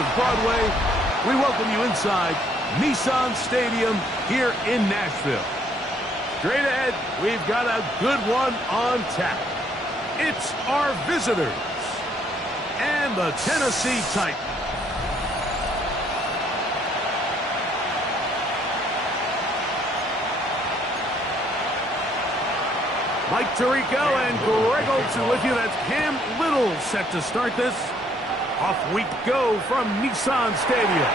of Broadway, we welcome you inside Nissan Stadium here in Nashville. Straight ahead, we've got a good one on tap. It's our visitors and the Tennessee Titans. Mike Tirico and Greg Olsen with you. That's Cam Little set to start this. Off we go from Nissan Stadium.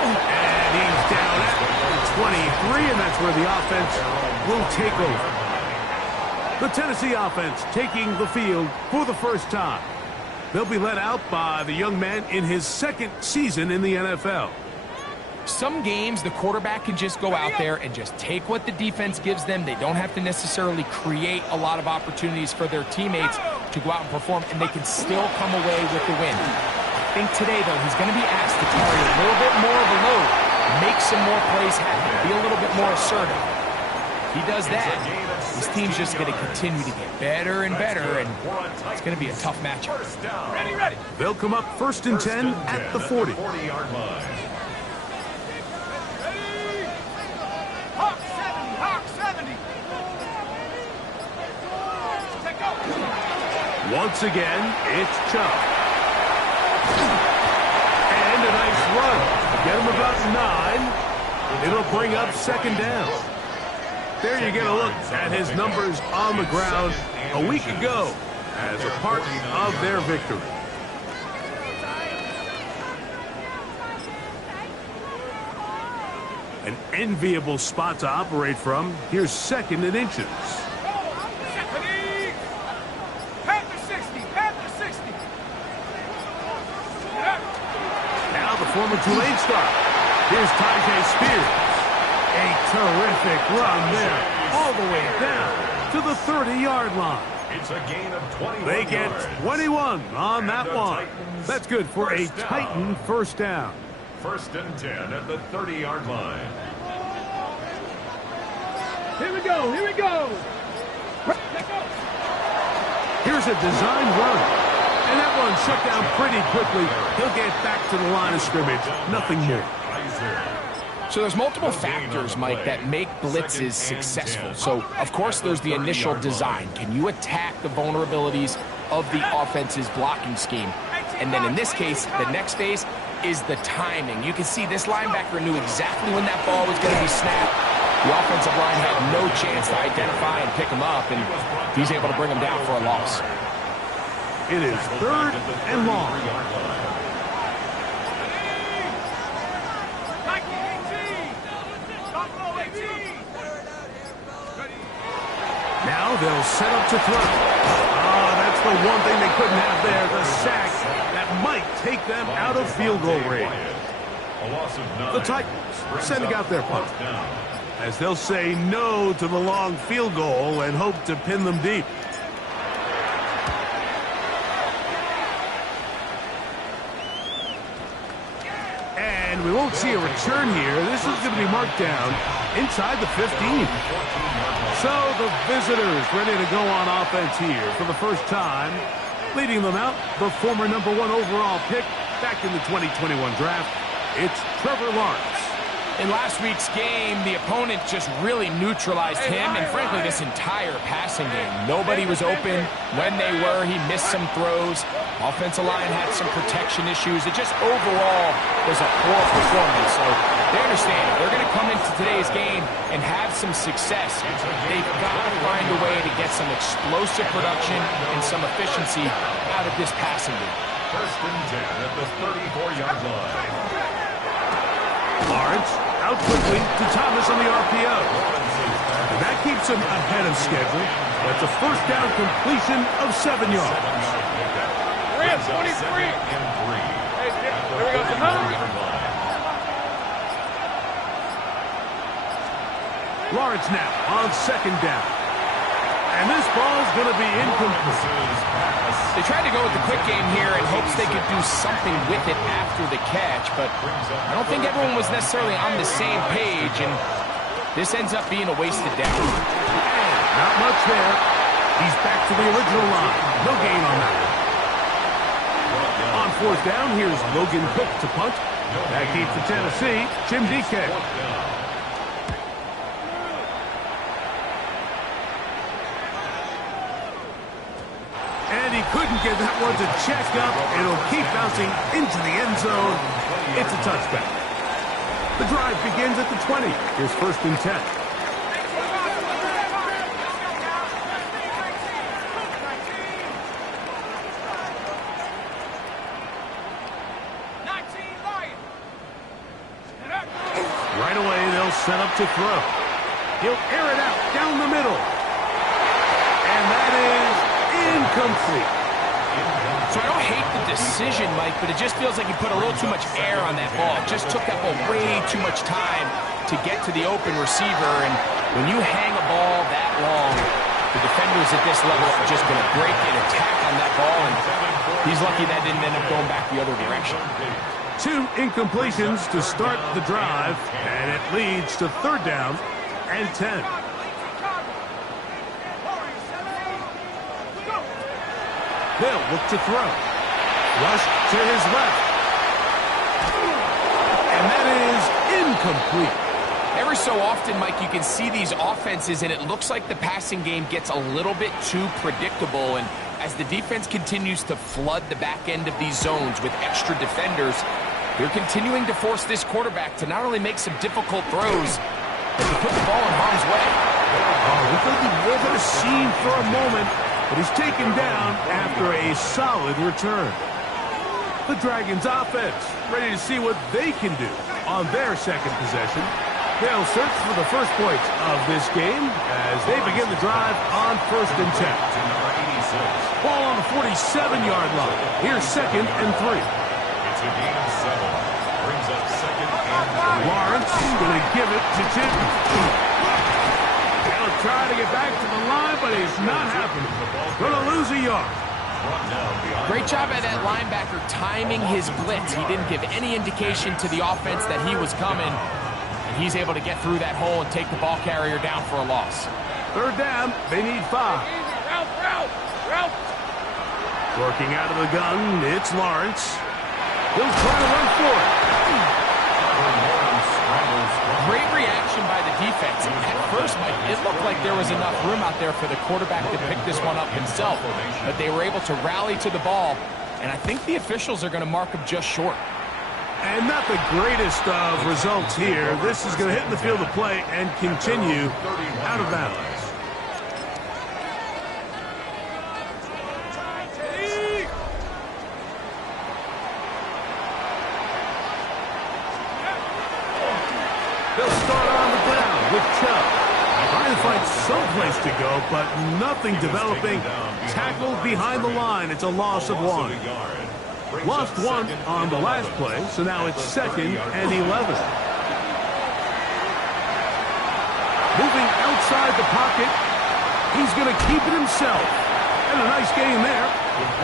And he's down at the 23, and that's where the offense will take over. The Tennessee offense taking the field for the first time. They'll be led out by the young man in his second season in the NFL. Some games, the quarterback can just go out there and just take what the defense gives them. They don't have to necessarily create a lot of opportunities for their teammates to go out and perform, and they can still come away with the win. I think today, though, he's going to be asked to carry a little bit more of a load, make some more plays happen, be a little bit more assertive. If he does that, this team's just going to continue to get better and better, and it's going to be a tough matchup. Ready. They'll come up 1st and 10 at the 40. Once again, it's Chubb. And a nice run. Get him about 9. It'll bring up 2nd down. There you get a look at his numbers on the ground a week ago as a part of their victory. An enviable spot to operate from. Here's 2nd and inches. Former Tulane star. Here's Tyjae Spears. A terrific run there, all the way down to the 30-yard line. It's a gain of 21 They get 21 on that one. That's good for a Titan first down. 1st and 10 at the 30-yard line. Here we go, here we go. Here's a design run. And that one shut down pretty quickly. He'll get back to the line of scrimmage. Nothing more. So there's multiple factors, Mike, that make blitzes successful. So, of course, there's the initial design. Can you attack the vulnerabilities of the offense's blocking scheme? And then in this case, the next phase is the timing. You can see this linebacker knew exactly when that ball was going to be snapped. The offensive line had no chance to identify and pick him up, and he's able to bring him down for a loss. It is 3rd and long. Now they'll set up to throw. That's the one thing they couldn't have there, the sack that might take them out of field goal range. The Titans sending out their punt, as they'll say no to the long field goal and hope to pin them deep. And we won't see a return here. This is going to be marked down inside the 15. So the visitors ready to go on offense here for the first time. Leading them out, the former #1 overall pick back in the 2021 draft. It's Trevor Lawrence. In last week's game, the opponent just really neutralized him and, frankly, this entire passing game. Nobody was open. When they were, he missed some throws. Offensive line had some protection issues. It just overall was a poor performance. So they understand if they're going to come into today's game and have some success, they've got to find a way to get some explosive production and some efficiency out of this passing game. 1st and 10 at the 34-yard line. Lawrence out quickly to Thomas on the RPO. And that keeps him ahead of schedule. That's a first down completion of 7 yards. 23. Hey, there we go. Lawrence now on 2nd down. And this ball's going to be incomplete. They tried to go with the quick game here in hopes they could do something with it after the catch, but I don't think everyone was necessarily on the same page, and this ends up being a wasted down. Not much there. He's back to the original line. No gain on that. On fourth down, here's Logan Cook to punt. That keeps for Tennessee, Jim DK. And he couldn't get that one to check up. It'll keep bouncing into the end zone. It's a touchback. The drive begins at the 20. Here's 1st and 10. Right away, they'll set up to throw. He'll air it out down the middle. And that is incomplete. So I don't hate the decision, Mike, but it just feels like he put a little too much air on that ball. It just took that ball way too much time to get to the open receiver. And when you hang a ball that long, the defenders at this level are just going to break and attack on that ball. And he's lucky that didn't end up going back the other direction. 2 incompletions to start the drive, and it leads to 3rd down and 10. They'll look to throw. Rush to his left. And that is incomplete. Every so often, Mike, you can see these offenses, and it looks like the passing game gets a little bit too predictable. And as the defense continues to flood the back end of these zones with extra defenders, they're continuing to force this quarterback to not only make some difficult throws, but to put the ball in harm's way. Oh, we thought he was at a scene for a moment, but he's taken down after a solid return. The Dragons offense ready to see what they can do on their second possession. They'll search for the first points of this game as they begin the drive on 1st and 10. Ball on the 47-yard line. Here's 2nd and 3. It's a gain of 7. Brings up 2nd and 3. Lawrence going to give it to Jim. He'll try to get back to the line, but it's not happening. Going to lose a yard. Great job by that linebacker timing his blitz. He didn't give any indication to the offense that he was coming. And he's able to get through that hole and take the ball carrier down for a loss. 3rd down, they need 5. Working out of the gun, it's Lawrence. He'll try to run for it. Great reaction by the defense. At first, Mike, it looked like there was enough room out there for the quarterback to pick this one up himself. But they were able to rally to the ball, and I think the officials are going to mark him just short. And not the greatest of results here. This is going to hit in the field of play and continue out of bounds. They'll start on the ground with Chubb. Trying to find some place to go, but nothing developing. Tackled behind the line. It's a loss of 1. Lost 1 on the last play, so now it's 2nd and 11. Moving outside the pocket. He's going to keep it himself. And a nice gain there.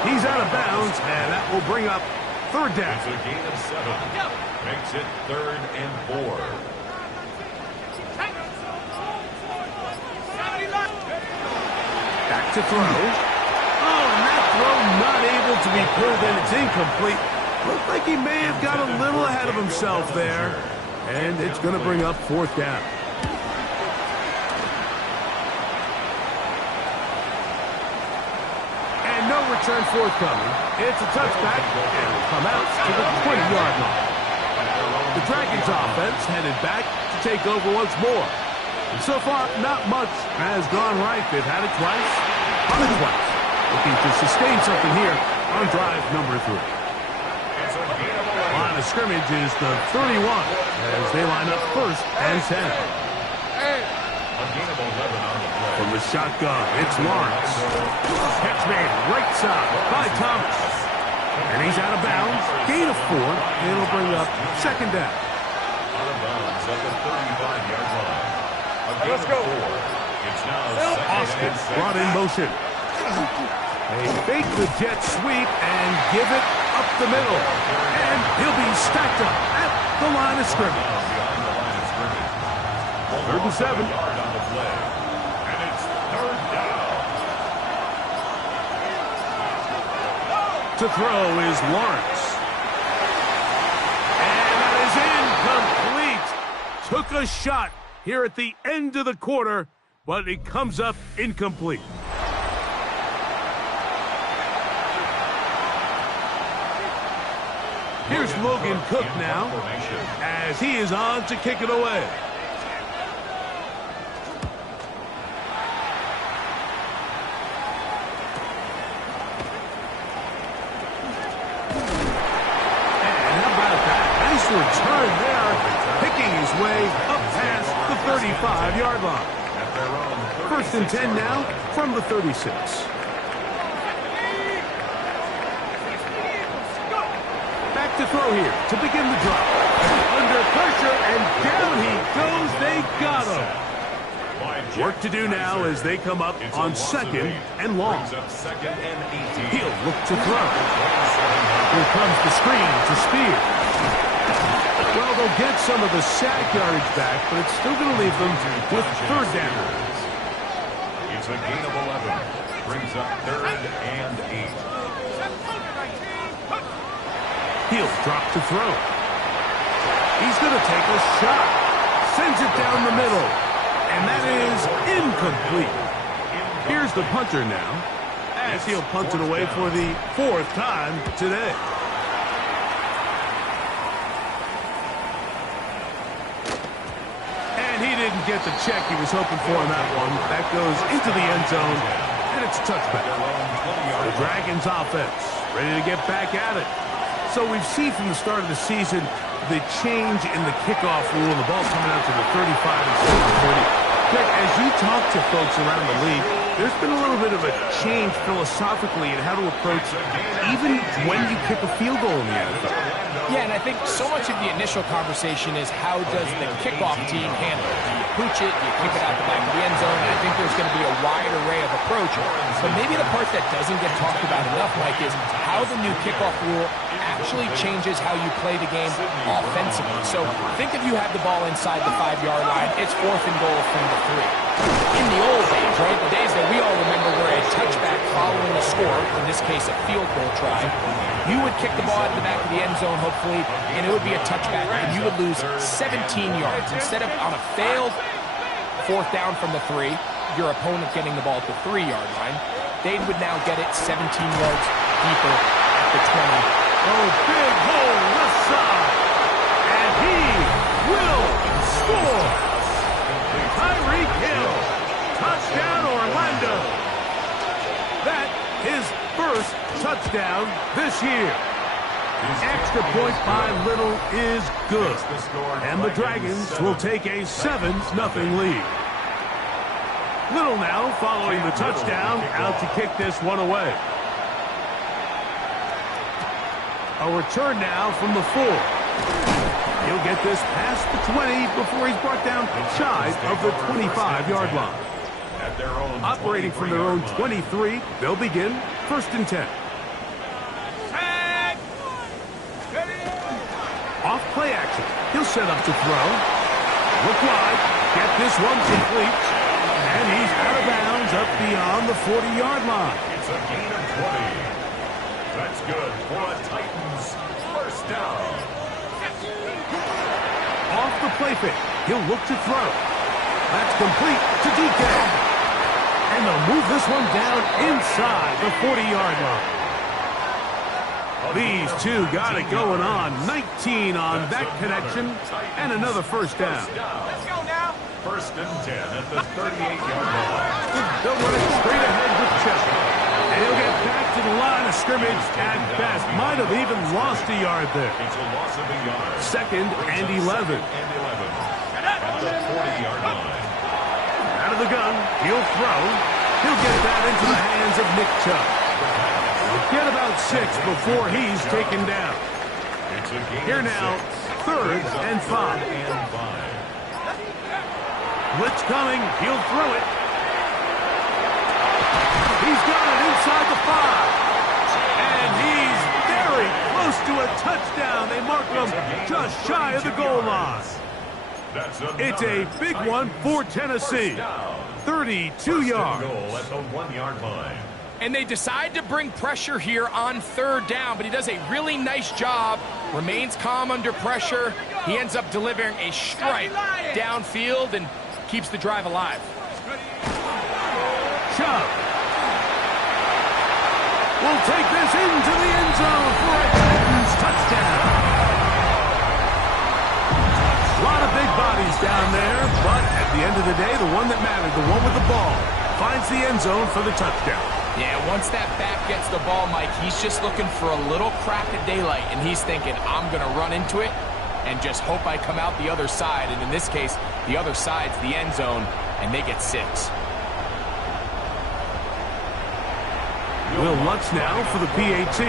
He's out of bounds, and that will bring up 3rd down. It's a gain of 7. Makes it 3rd and 4. Back to throw. Oh, and that throw not able to be pulled in. It's incomplete. Looked like he may have got a little ahead of himself there. And it's going to bring up 4th down. And no return forthcoming. It's a touchback, and will come out to the 20-yard line. The Dragons offense headed back to take over once more. And so far, not much has gone right. They've had it twice, won it twice. Looking to sustain something here on drive number 3. Line of scrimmage is the 31 as they line up 1st and 10. From the shotgun, it's Lawrence. Catch made right side by Thomas. And he's out of bounds. Gain of 4. It'll bring up 2nd down. Out of bounds at the 35-yard line. Let's go. It's now Austin brought in motion. They fake the jet sweep and give it up the middle. And he'll be stacked up at the line of scrimmage. 3rd and 7. On the play. And it's 3rd down. to throw is Lawrence. And that is incomplete. Took a shot here at the end of the quarter, but it comes up incomplete. Here's Logan Cook now, as he is on to kick it away. And how about that? Nice return there, picking his way up past the 35-yard line. First and 10 now from the 36. To throw here to begin the drive. Under pressure, and down he goes. They got him. Work to do now as they come up on second and long. He'll look to throw. Here comes the screen to Spear. Well, they'll get some of the sack yardage back, but it's still going to leave them with third down. It's a gain of 11. Brings up third and 8. He'll drop to throw. He's going to take a shot. Sends it down the middle. And that is incomplete. Here's the punter now, as he'll punt it away for the fourth time today. And he didn't get the check he was hoping for on that one. That goes into the end zone, and it's a touchback. The Dragons offense ready to get back at it. So we've seen from the start of the season the change in the kickoff rule, and the ball's coming out to the 35 instead of the 30. Greg, as you talk to folks around the league, there's been a little bit of a change philosophically in how to approach even when you kick a field goal in the NFL. Yeah, and I think so much of the initial conversation is how does the kickoff team handle it? Do you pooch it? Do you kick it out the back of the end zone? And I think there's going to be a wide array of approach. But maybe the part that doesn't get talked about enough, Mike, is how the new kickoff rule actually changes how you play the game offensively. So think if you have the ball inside the 5-yard line, it's 4th and goal from the 3. In the old days, right, the days that we all remember were a touchback following a score, in this case a field goal try, you would kick the ball at the back of the end zone, hopefully, and it would be a touchback, and you would lose 17 yards. Instead of on a failed 4th down from the 3, your opponent getting the ball at the 3-yard line, they would now get it 17 yards deeper at the 20. Oh, big hole left side. And he will score. Tyreek Hill. Touchdown, Orlando. That is first touchdown this year. Extra point by Little is good. And the Dragons will take a 7-0 lead. Little now following the touchdown, out to kick this one away. A return now from the 4. He'll get this past the 20 before he's brought down shy of the 25-yard line. Operating from their own 23, they'll begin 1st and 10. Off play action. He'll set up to throw. Look wide. Get this one complete. And he's out of bounds up beyond the 40-yard line. It's a gain of 20. That's good for a Titans first down. Off the play fake. He'll look to throw. That's complete to DK. And they'll move this one down inside the 40-yard line. These two got it going on. 19 on that connection. And another first down. Let's go now. 1st and 10 at the 38-yard line. They'll run it straight ahead with Chester. And he'll get back to the line of scrimmage at best. Might have even lost a yard there. It's a loss of a yard. 2nd and 11. At the 40-yard line. Out of the gun. He'll throw. He'll get that into the hands of Nick Chubb. He'll get about 6 before he's taken down. Here now, 3rd and 5. Blitz coming. He'll throw it. He's got it inside the 5. And he's very close to a touchdown. They mark him just shy of the goal line. It's a big one for Tennessee. 32 yards. Goal at the 1-yard line. And they decide to bring pressure here on 3rd down, but he does a really nice job, remains calm under pressure. He ends up delivering a strike downfield and keeps the drive alive. Chubb will take this into the end zone for a Titans touchdown. A lot of big bodies down there, but at the end of the day, the one that mattered, the one with the ball, finds the end zone for the touchdown. Yeah, once that back gets the ball, Mike, he's just looking for a little crack of daylight, and he's thinking, I'm going to run into it and just hope I come out the other side. And in this case, the other side's the end zone, and they get 6. Will Lutz now for the PAT.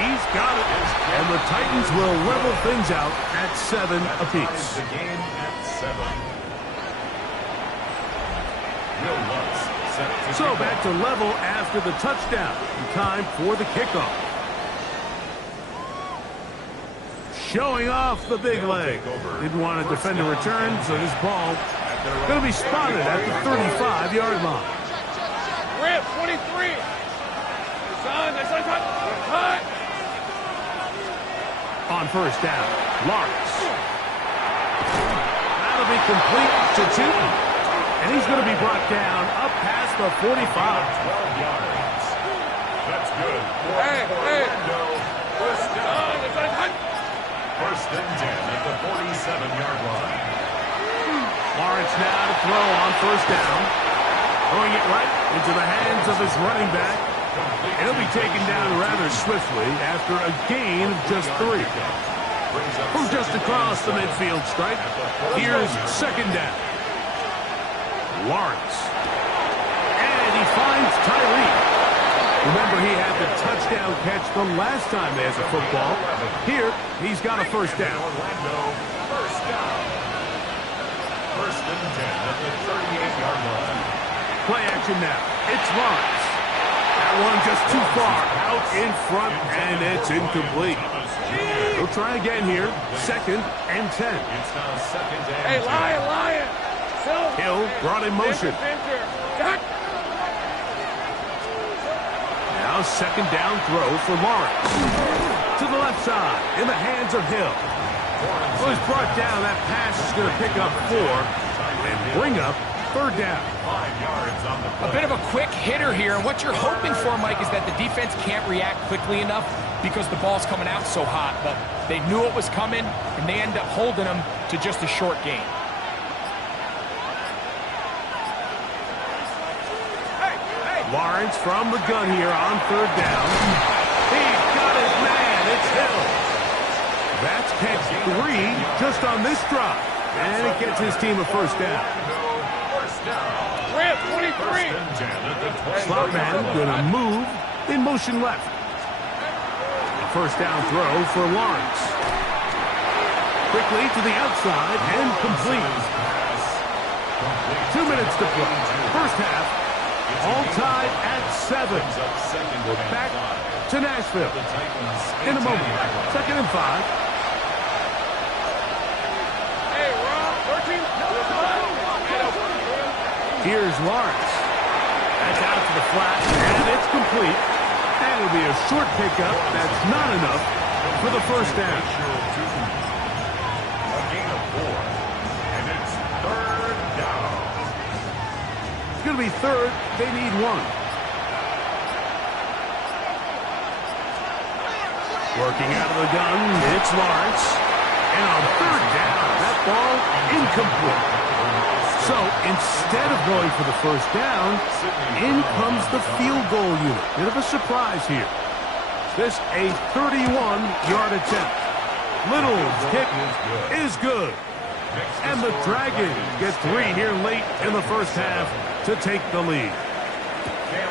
He's got it, and the Titans will level things out at 7 apiece. The game at 7. So back to level after the touchdown. Time for the kickoff. Showing off the big leg. Didn't want to defend a return, so this ball going to be spotted at the 35-yard line. Rip, 23. On 1st down, Lawrence. That'll be complete to Tootin. And he's going to be brought down up past the 45. 12 yards. That's good. Hey. First down. First and 10 at the 47-yard line. Lawrence now to throw on 1st down. Throwing it right into the hands of his running back. And he'll be taken down rather swiftly after a gain of just 3. From just across the midfield stripe, here's 2nd down. Lawrence. And he finds Tyree. Remember, he had the touchdown catch the last time they had the football. Here, he's got a 1st down. First down. First and 10 at the 38-yard line. Play action now. It's Lawrence. That one just too far out in front, and it's incomplete. He'll try again here. 2nd and 10. It's now 2nd and 10. Hey, Lion. Hill brought in motion. Now 2nd down throw for Lawrence. To the left side, in the hands of Hill. Well, he's brought down. That pass is going to pick up 4 and bring up 3rd down. 5 yards on the play. A bit of a quick hitter here, and what you're hoping for, Mike, is that the defense can't react quickly enough because the ball's coming out so hot. But they knew it was coming, and they end up holding them to just a short gain. Lawrence from the gun here on 3rd down. He's got his man. It's Hill. That's catch 3 just on this drive. And it gets his team a 1st down. First down. Rip, 23. Slot man going to move in motion left. 1st down throw for Lawrence. Quickly to the outside and complete. 2 minutes to play. First half. All tied at 7. We're back to Nashville. In a moment. 2nd and 5. Hey, Rob, 13. Here's Lawrence. That's out to the flat, and it's complete. And it'll be a short pickup. That's not enough for the 1st down. A gain of 4. And it's 3rd down. It's going to be 3rd. They need 1. Working out of the gun, it's Lawrence. And on 3rd down, that ball incomplete. So instead of going for the 1st down, in comes the field goal unit. Bit of a surprise here. This a 31-yard attempt. Little's kick is good. And the Dragons get 3 here late in the 1st half to take the lead.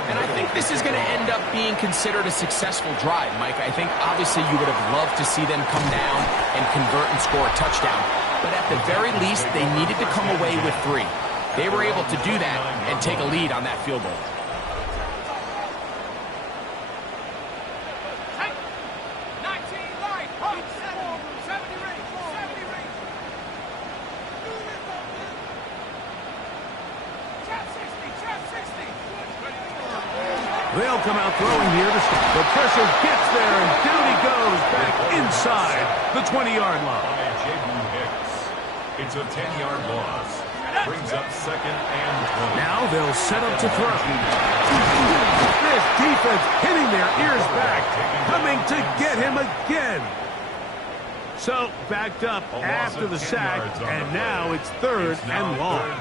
And I think this is going to end up being considered a successful drive, Mike. I think obviously you would have loved to see them come down and convert and score a touchdown. But at the very least, they needed to come away with 3. They were able to do that and take a lead on that field goal. They'll come out throwing here. The pressure gets there, and down he goes back inside the 20-yard line. It's a 10-yard loss. Brings up second and 20. Now they'll set up to throw. This defense hitting their ears back, coming to get him again. So backed up after the sack, and now it's third and long.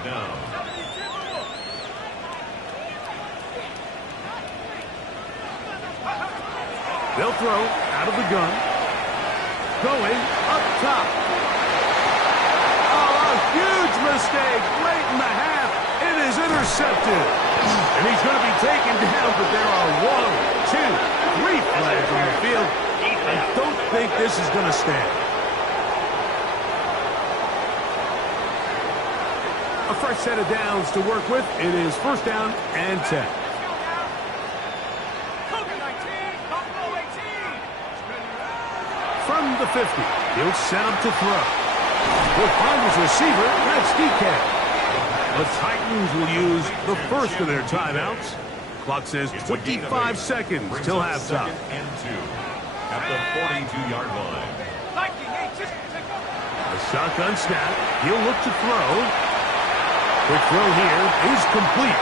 They'll throw out of the gun. Going up top. Oh, a huge mistake late in the half. It is intercepted. And he's going to be taken down, but there are 1, 2, 3 flags on the field. I don't think this is going to stand. A fresh set of downs to work with. It is first down and 10. From the 50, he'll set up to throw. Will find his receiver, that's DK. The Titans will use the first of their timeouts. Clock says 25 seconds till halftime. And 2 at the 42-yard line. A shotgun snap. He'll look to throw. Quick throw here is complete.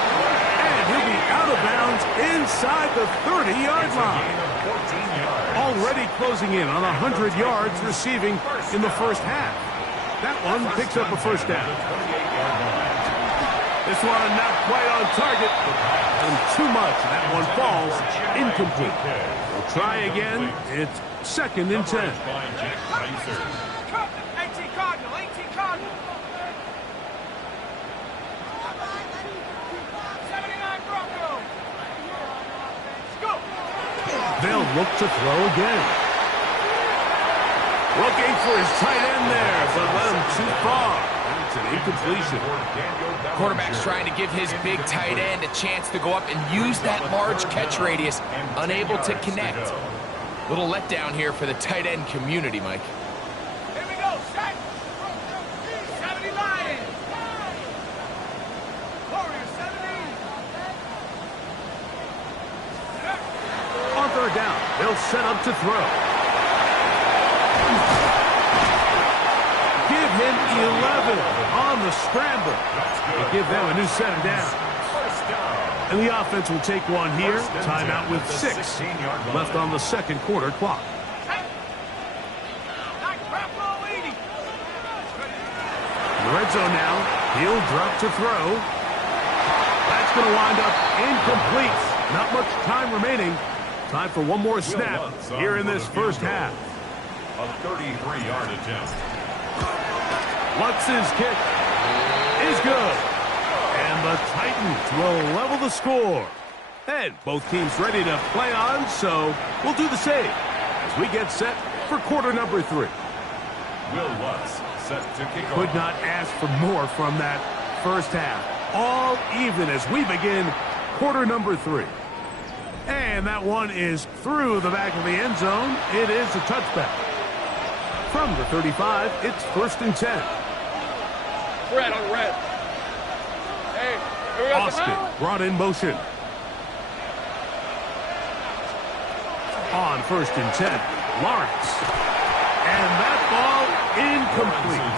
And he'll be out of bounds inside the 30-yard line. Already closing in on 100 yards receiving in the first half. That one picks up a first down. This one not quite on target, and too much. That one falls incomplete. We'll try again. It's second and 10. 18 Cardinal, 18 Cardinal. 79 Bronco. Let's go. They'll look to throw again. Looking for his tight end there, but let him too far. It's an incompletion. Quarterback's trying to give his big tight end a chance to go up and use that large catch radius. Unable to connect. Little letdown here for the tight end community, Mike. Here we go, set. 70 Lions. Warrior 70. On third down, they'll set up to throw. Give him 11 on the scramble. They give them a new set of downs. And the offense will take one here. Timeout with 6 left on the second quarter clock. In the red zone now, he'll drop to throw. That's going to wind up incomplete. Not much time remaining. Time for one more snap here in this first half. A 33-yard attempt. Lutz's kick is good. And the Titans will level the score. And both teams ready to play on, so we'll do the same as we get set for quarter number 3. Will Lutz set to kick off. Could not ask for more from that first half. All even as we begin quarter number 3. And that one is through the back of the end zone. It is a touchback. From the 35, it's first and 10. Red on red. Hey, we got the Austin ball. brought in motion. On first and 10, Lawrence. And that ball incomplete.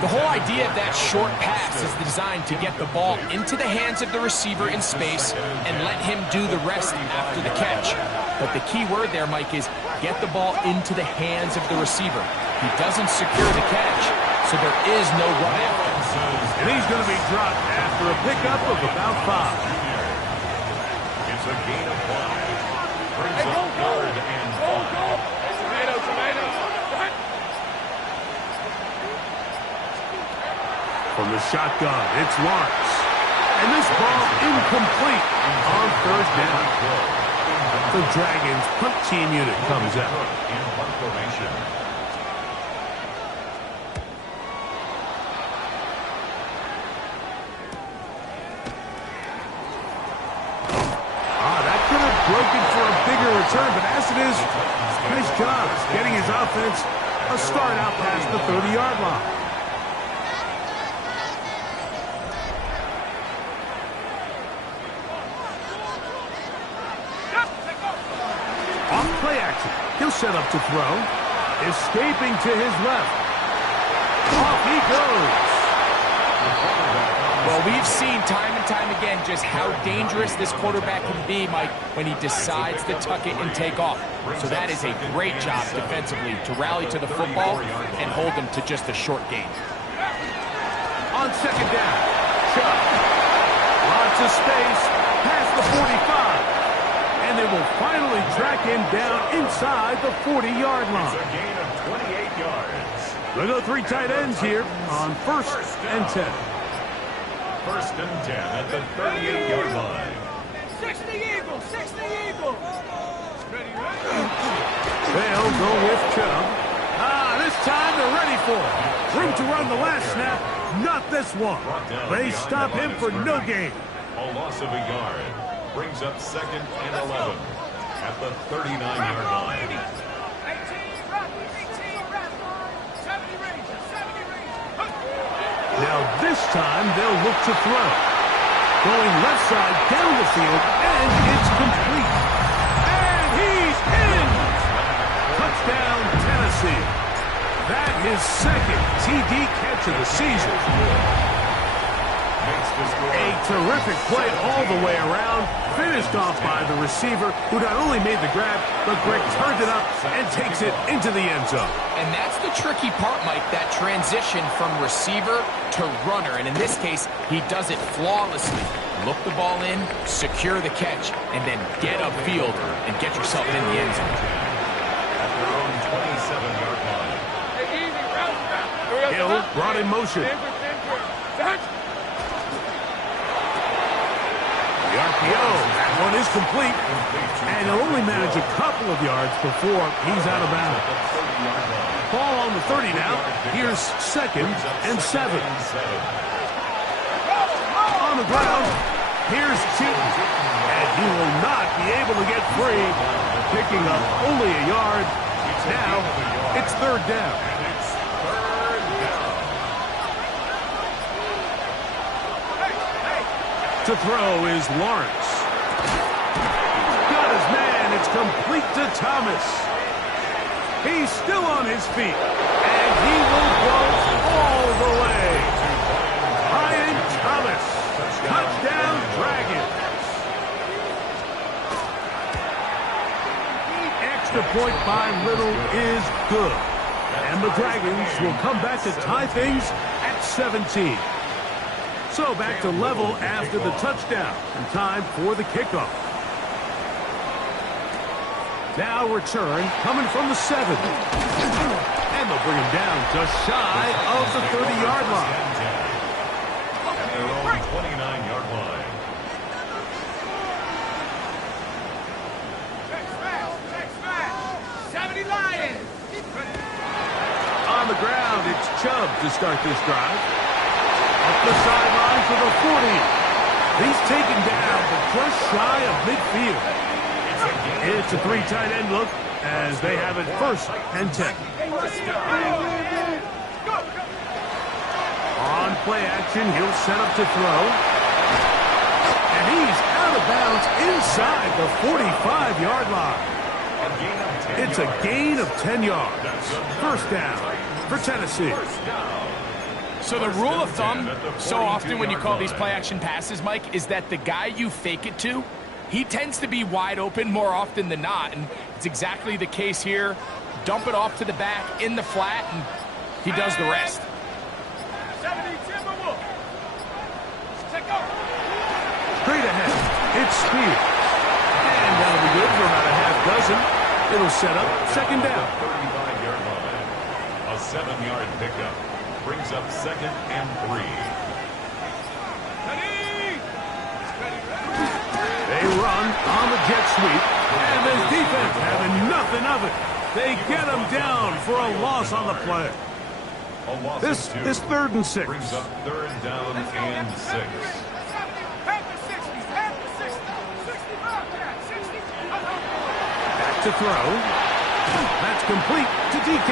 The whole idea of that short pass is designed to get the ball into the hands of the receiver in space and let him do the rest after the catch. But the key word there, Mike, is get the ball into the hands of the receiver. He doesn't secure the catch, so there is no run after. And he's going to be dropped after a pickup of about 5. It's a gain of 5. Brings Hey, up go, go. third and Go, go. Tomato, tomato. Right. From the shotgun, it's Lawrence. And this ball incomplete on first down. The Dragons punt team unit comes out. in punt formation. That could have broken for a bigger return, but as it is, nice job getting his offense a start out past the 30-yard line. Play action. He'll set up to throw. Escaping to his left. Off he goes. Well, we've seen time and time again just how dangerous this quarterback can be, Mike, when he decides to tuck it and take off. So that is a great job defensively to rally to the football and hold him to just a short gain. On second down, Chubb. Lots of space past the 45. And they will finally track him down inside the 40-yard line. It's a gain of 28 yards. Look at the three tight ends here on 1st and 10. 1st and 10 at the 38-yard line. 60 Eagles, 60 Eagles. They'll go with Chubb. This time they're ready for it. Room to run the last snap, not this one. They stop him for no gain. A loss of a yard brings up 2nd and 11 at the 39-yard line. 18 70 Rangers, 70 Rangers. Now this time they'll look to throw. Going left side down the field, and it's complete. And he's in! Touchdown, Tennessee. That is 2nd TD catch of the season. A terrific play all the way around, finished off by the receiver, who not only made the grab, but Greg turned it up and takes it into the end zone. And that's the tricky part, Mike, that transition from receiver to runner. And in this case, he does it flawlessly. Look the ball in, secure the catch, and then get upfield and get yourself in the end zone. At their own 27-yard line. Hey, easy, round. Hill brought in motion. The RPO, that one is complete. And he'll only manage a couple of yards before he's out of bounds. Ball on the 30 now. Here's 2nd and 7. On the ground, here's Cheaton. And he will not be able to get free, picking up only a yard. Now, it's 3rd down. To throw is Lawrence. Got his man. It's complete to Thomas. He's still on his feet. And he will go all the way. Brian Thomas. Touchdown, Dragons. Extra point by Little is good. And the Dragons will come back to tie things at 17. So back to level after the touchdown, and time for the kickoff. Now return coming from the 7. And they'll bring him down just shy of the 30-yard line. At their own 29-yard line. Check smash. 70 Lions. On the ground, it's Chubb to start this drive. Up the sideline to the 40. He's taken down, but just shy of midfield. It's a 3 tight end look as they have it 1st and 10. On play action, he'll set up to throw. And he's out of bounds inside the 45-yard line. It's a gain of 10 yards. 1st down for Tennessee. So the rule of thumb, so often when you call these play-action passes, Mike, is that the guy you fake it to, he tends to be wide open more often than not, and it's exactly the case here. Dump it off to the back in the flat, and he does the rest. 70 Timberwolves. Check out. Straight ahead, it's Spear. And that'll be good for about a half dozen. It'll set up 2nd down. 35-yard line. A 7-yard pickup brings up 2nd and 3. They run on the jet sweep, and the defense having nothing of it. They get him down for a loss on the play. A loss This of 2 is 3rd and 6. brings up 3rd down and 6. Back to throw. That's complete to DK.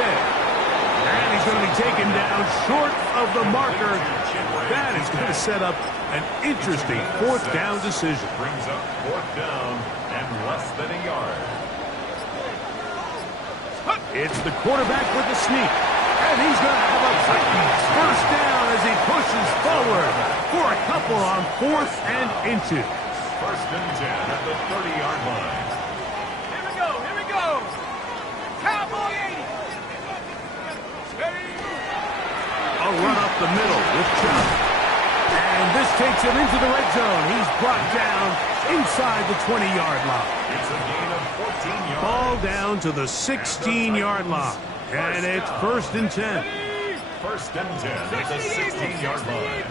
And he's going to be taken down short of the marker. That is going to set up an interesting 4th down decision. Brings up 4th down and less than a yard. It's the quarterback with the sneak. And he's going to have a Titans first down as he pushes forward for a couple on 4th and inches. First and 10 at the 30-yard line. Here we go, here we go. Cowboy 80. A run up the middle with Chubb. And this takes him into the red zone. He's brought down inside the 20-yard line. It's a gain of 14 yards. Ball down to the 16-yard line. And it's first and 10. First and 10 at the 16-yard line.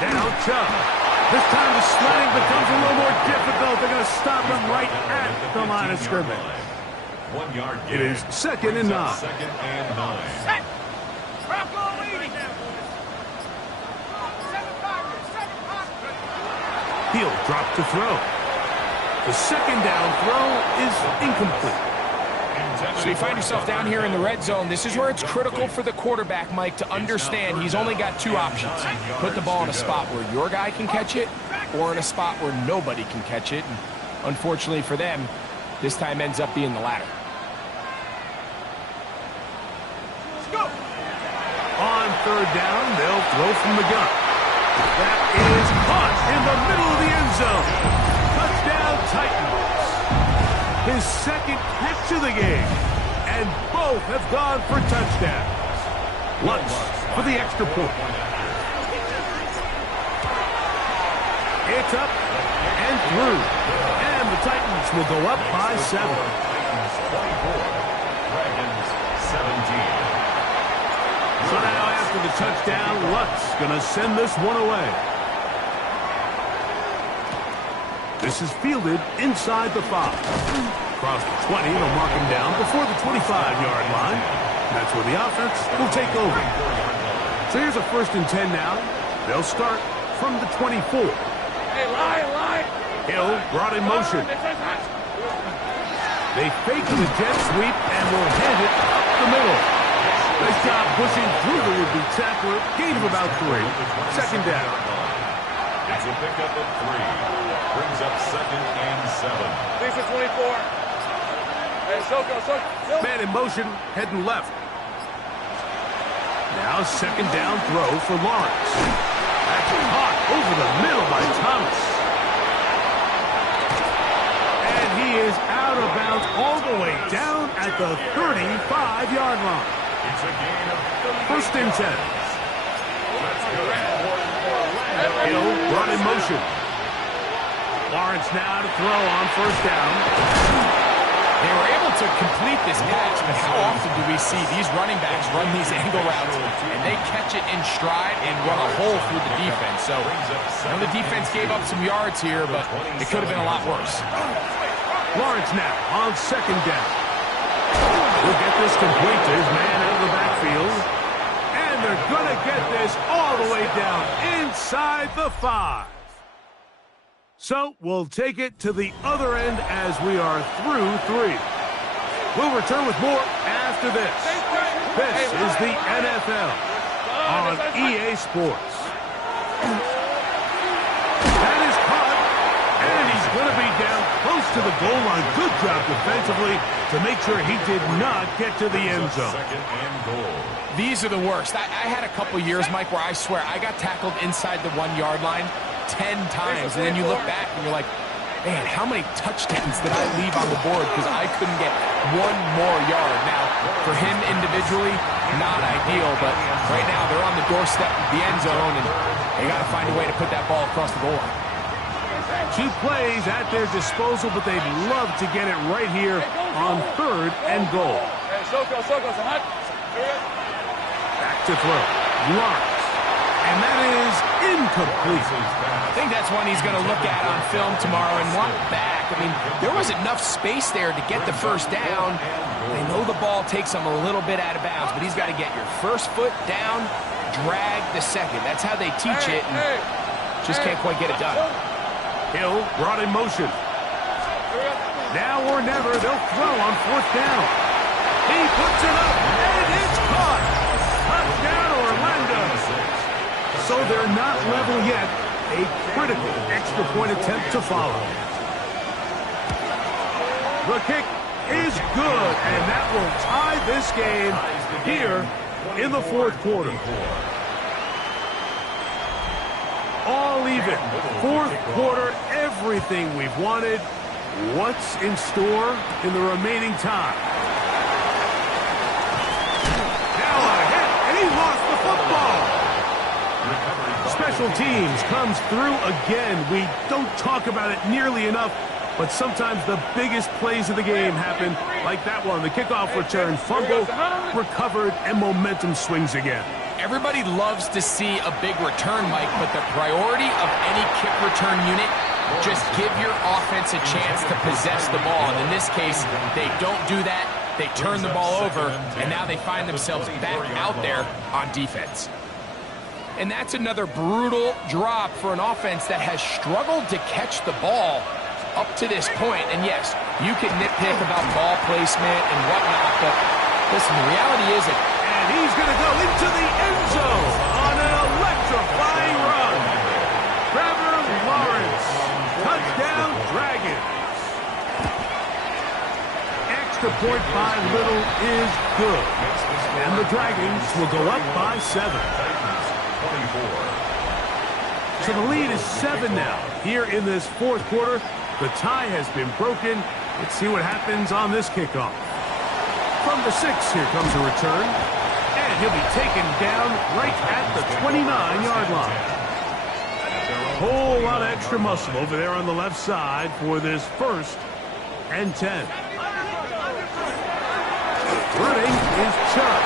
Now Chubb. This time the sledding becomes a little more difficult. They're going to stop him right at the line of scrimmage. 1 yard gain. It is second and 9. Second and 9. Set. Bronco 80. 7 He'll drop to throw. The second down throw is incomplete. So you find yourself down here in the red zone. This is where it's critical for the quarterback, Mike, to understand he's only got 2 options. Put the ball in a spot where your guy can catch it or in a spot where nobody can catch it. And unfortunately for them, this time ends up being the latter. On third down, they'll throw from the gun. That is caught in the middle of the end zone. Touchdown Titans. His second catch of the game. And both have gone for touchdowns. Lutz for the extra point. It's up and through. And the Titans will go up by 7. Titans 24. Dragons 17. So now after the touchdown, Lutz going to send this one away. This is fielded inside the 5. Across the 20, they'll mark him down before the 25-yard line. That's where the offense will take over. So here's a first and 10 now. They'll start from the 24. Hey, line. Hill brought in motion. They fake the jet sweep and will hand it up the middle. Nice job pushing through the would-be tackler. Gain of about 3. Second down. It's a pickup of 3. Brings up second and 7. Lisa 24. Hey, Soko. Man in motion, heading left. Now second down throw for Lawrence. That's caught over the middle by Thomas. And he is out of bounds all the way down at the 35-yard line. It's a gain of 38 First and 10. That's good. Hill brought in motion. Lawrence now to throw on first down. They were able to complete this pass, but how often do we see these running backs run these angle routes and they catch it in stride and run a hole through the defense? So, I know the defense gave up some yards here, but it could have been a lot worse. Lawrence now on second down. He'll get this complete to his man out of the backfield. And they're going to get this all the way down inside the 5. So we'll take it to the other end as we are through 3. We'll return with more after this. This is the NFL on EA Sports. That is caught, and he's going to be down close to the goal line. Good job defensively to make sure he did not get to the end zone. Second and goal. These are the worst. I had a couple years, Mike, where I swear I got tackled inside the 1-yard line 10 times, and then you look back and you're like, man, how many touchdowns did I leave on the board because I couldn't get 1 more yard? Now, for him individually, not ideal, but right now they're on the doorstep of the end zone, and they got to find a way to put that ball across the goal line. 2 plays at their disposal, but they'd love to get it right here on 3rd and goal. Hey, Soko, it's hot. Back to throw. Lawrence. And that is incomplete. I think that's one he's going to look at on film tomorrow and want back. I mean, there was enough space there to get the first down. I know the ball takes him a little bit out of bounds, but he's got to get your first foot down, drag the second. That's how they teach it, and just can't quite get it done. Hill brought in motion. Now or never, they'll throw on 4th down. He puts it up, and it's caught. Touchdown, Orlando. So they're not level yet. A critical extra point attempt to follow. The kick is good, and that will tie this game here in the fourth quarter. All even. Fourth quarter, everything we've wanted. What's in store in the remaining time? Now a hit, and he lost the football. Special teams comes through again. We don't talk about it nearly enough, but sometimes the biggest plays of the game happen like that one. The kickoff return, fumble, recovered, and momentum swings again. Everybody loves to see a big return, Mike, but the priority of any kick return unit, just give your offense a chance to possess the ball. And in this case, they don't do that. They turn the ball over, and now they find themselves back out there on defense. And that's another brutal drop for an offense that has struggled to catch the ball up to this point. And yes, you can nitpick about ball placement and whatnot, but listen, the reality is that he's going to go into the end zone on an electrifying run. Trevor Lawrence, touchdown Dragons. Extra point by Little is good. And the Dragons will go up by 7. So the lead is 7 now. Here in this fourth quarter, the tie has been broken. Let's see what happens on this kickoff. From the 6, here comes a return. And he'll be taken down right at the 29-yard line. Whole lot of extra muscle over there on the left side for this 1st and 10. Running is Chubb.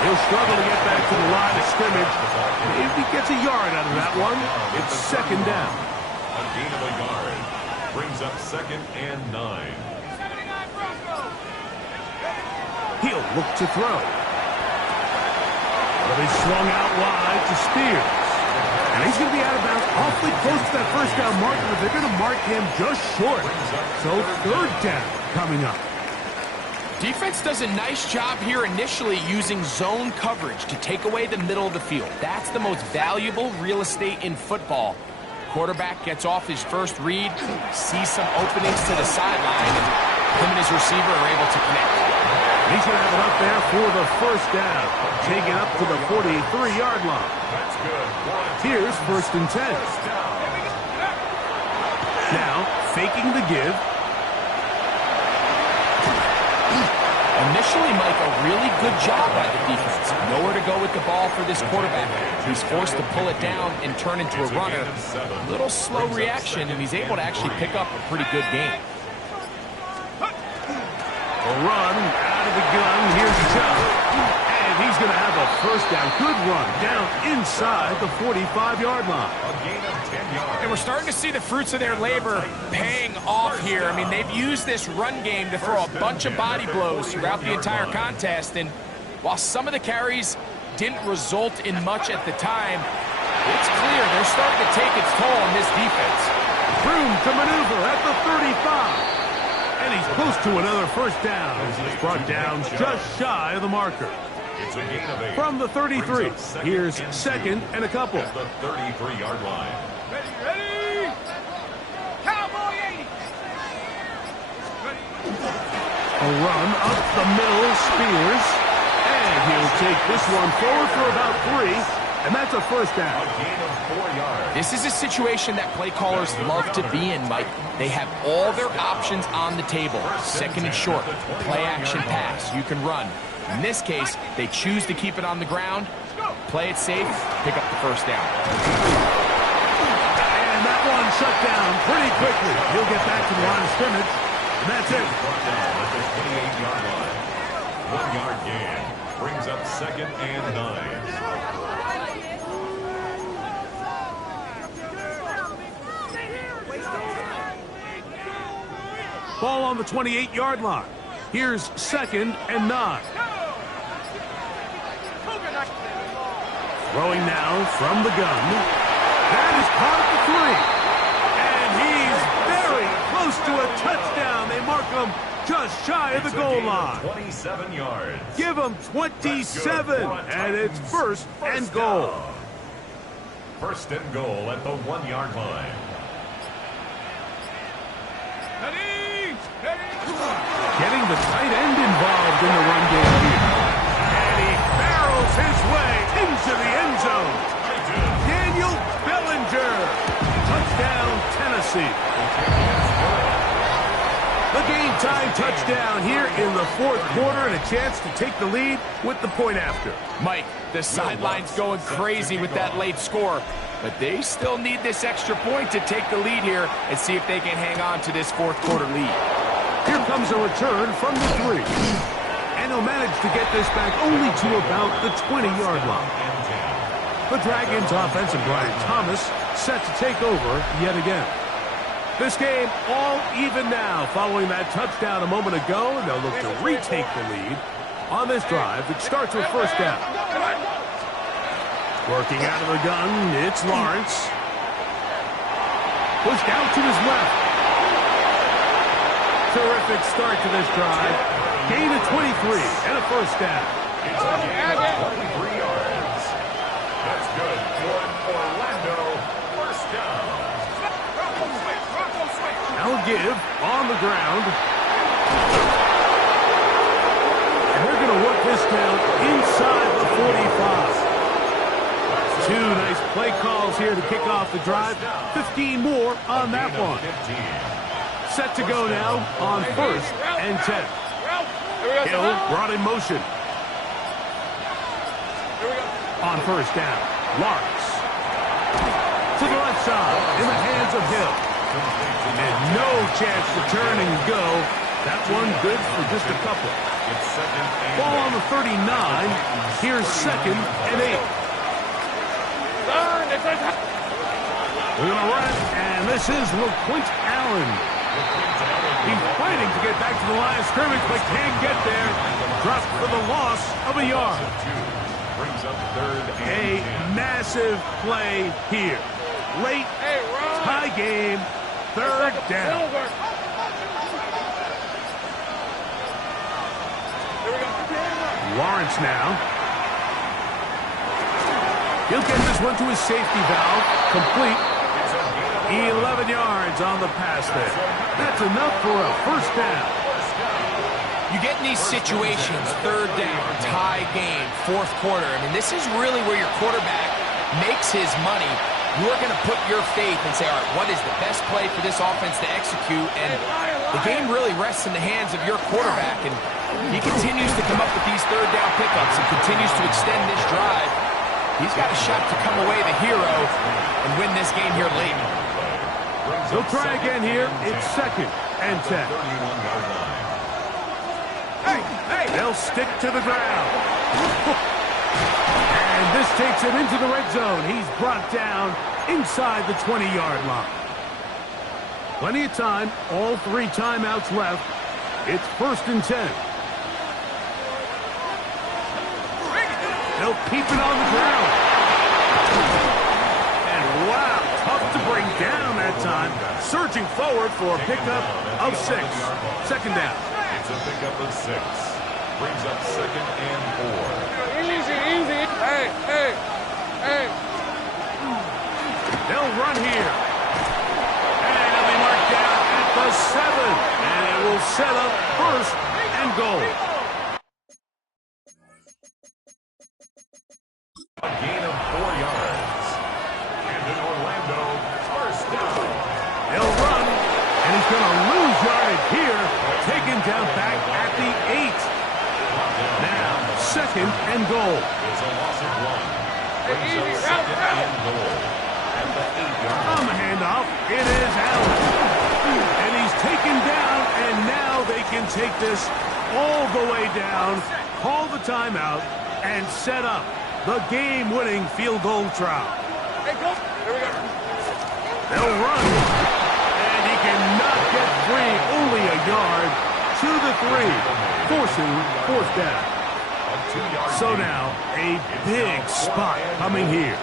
He'll struggle to get back to the line of scrimmage. If he gets a yard out of that one, it's 2nd down. A gain of a yard brings up 2nd and 9. He'll look to throw. But he swung out wide to Spears. And he's going to be out of bounds awfully close to that 1st down marker, but they're going to mark him just short. So 3rd down coming up. defense does a nice job here initially using zone coverage to take away the middle of the field. That's the most valuable real estate in football. Quarterback gets off his first read, sees some openings to the sideline, and him and his receiver are able to connect. He's going to have it up there for the 1st down. Take it up to the 43-yard line. That's good. Here's 1st and 10. Now, faking the give. Initially, Mike, a really good job by the defense. Nowhere to go with the ball for this quarterback. He's forced to pull it down and turn into a runner. A little slow reaction, and he's able to actually pick up a pretty good game. A run out of the gun. Here's Chubb. And he's going to have a 1st down. Good run down inside the 45-yard line. A gain of 10 yards. And we're starting to see the fruits of their labor paying off here. I mean, they've used this run game to throw a bunch of body blows throughout the entire contest. And while some of the carries didn't result in much at the time, it's clear they're starting to take its toll on this defense. Room to maneuver at the 35. And he's close to another 1st down as he's brought down just shy of the marker. It's a gain of 8. From the 33, here's 2nd and a couple. At the 33-yard line. Ready! Cowboy 80! A run up the middle, Spears. And he'll take this one forward for about 3. And that's a 1st down. A gain of 4 yards. This is a situation that play callers love to be in, Mike. They have all their options on the table. 2nd and short, play action pass, you can run. In this case, they choose to keep it on the ground, play it safe, pick up the 1st down. And that one shut down pretty quickly. He'll get back to the line of scrimmage. And that's it. Brought down at the 28-yard line. 1-yard gain brings up 2nd and 9. Ball on the 28-yard line. Here's 2nd and 9. Throwing now from the gun. That is caught at the 3. And he's very close to a touchdown. They mark him just shy of the goal line. 27 yards. Give him 27, and it's 1st and goal. 1st and goal at the 1-yard line. Ready! Ready! the tight end involved in the run game here. And he barrels his way into the end zone. Daniel Bellinger. Touchdown, Tennessee. The game-time touchdown here in the fourth quarter and a chance to take the lead with the point after. Mike, the sideline's going crazy with that late score, but they still need this extra point to take the lead here and see if they can hang on to this fourth quarter lead. Here comes a return from the 3. And he'll manage to get this back only to about the 20-yard line. The Dragons offense and Brian Thomas set to take over yet again. This game all even now following that touchdown a moment ago, and they'll look to retake the lead on this drive that starts with first down. Working out of the gun, it's Lawrence. Pushed out to his left. Terrific start to this drive. Gain of 23 and a first down. It's a gain of 23 yards. That's good for an Orlando first down. Now give on the ground. And they're going to work this down inside the 45. Two nice play calls here to kick off the drive. 15 more on that one. Set to go now on first and 10. Hill brought in motion. On first down, Lawrence. To the left side, in the hands of Hill. And no chance to turn and go. That one good for just a couple. Ball on the 39. Here's second and 8. We're going to run it, and this is LaQuint Allen. He's fighting to get back to the line of scrimmage, but can't get there. Dropped for the loss of a yard. A massive play here. Late, tie game, third down. Lawrence now. He'll get this one to his safety valve. Complete. 11 yards on the pass there. That's enough for a first down. You get in these situations, third down, tie game, fourth quarter. I mean, this is really where your quarterback makes his money. You're going to put your faith and say, all right, what is the best play for this offense to execute? And the game really rests in the hands of your quarterback. And he continues to come up with these third down pickups and continues to extend this drive. He's got a shot to come away the hero and win this game here late. He'll try again here. It's second and 10. They'll stick to the ground. And this takes him into the red zone. He's brought down inside the 20-yard line. Plenty of time. All 3 timeouts left. It's first and 10. They'll keep it on the ground. And wow, tough to bring down that time. Surging forward for a pickup of 6. Second down. It's a pickup of 6. Brings up second and 4. Easy. Hey. They'll run here. And it'll be marked down at the 7. And it will set up first and goal. A gain of 4 yards. And in Orlando, first down. They'll run, and he's going to lose yardage here. Taken down back at the 8. Now, second and goal. It's a loss of 1. Brings up second and goal. At the 8-yard line. On the handoff, it is Allen. And he's taken down, and now they can take this all the way down, call the timeout, and set up the game-winning field goal try. Hey, go. Here we go. They'll run, and he cannot get free, only a yard to the 3, forcing fourth down. So now, a big spot coming here.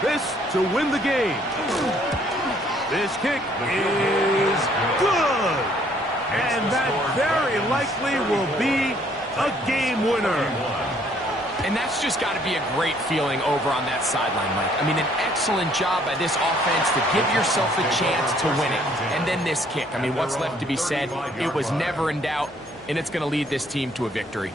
This to win the game. This kick is good. And that very likely will be a game winner. And that's just got to be a great feeling over on that sideline, Mike. I mean, an excellent job by this offense to give yourself a chance to win it. And then this kick. I mean, what's left to be said? It was never in doubt. and it's going to lead this team to a victory.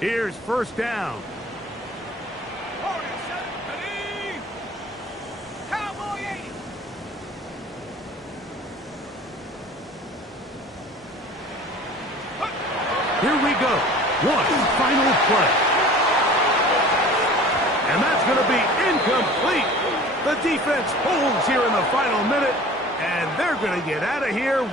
Here's first down. Here we go. One final play. And that's going to be incomplete. The defense holds here in the final minute, and they're going to get out of here with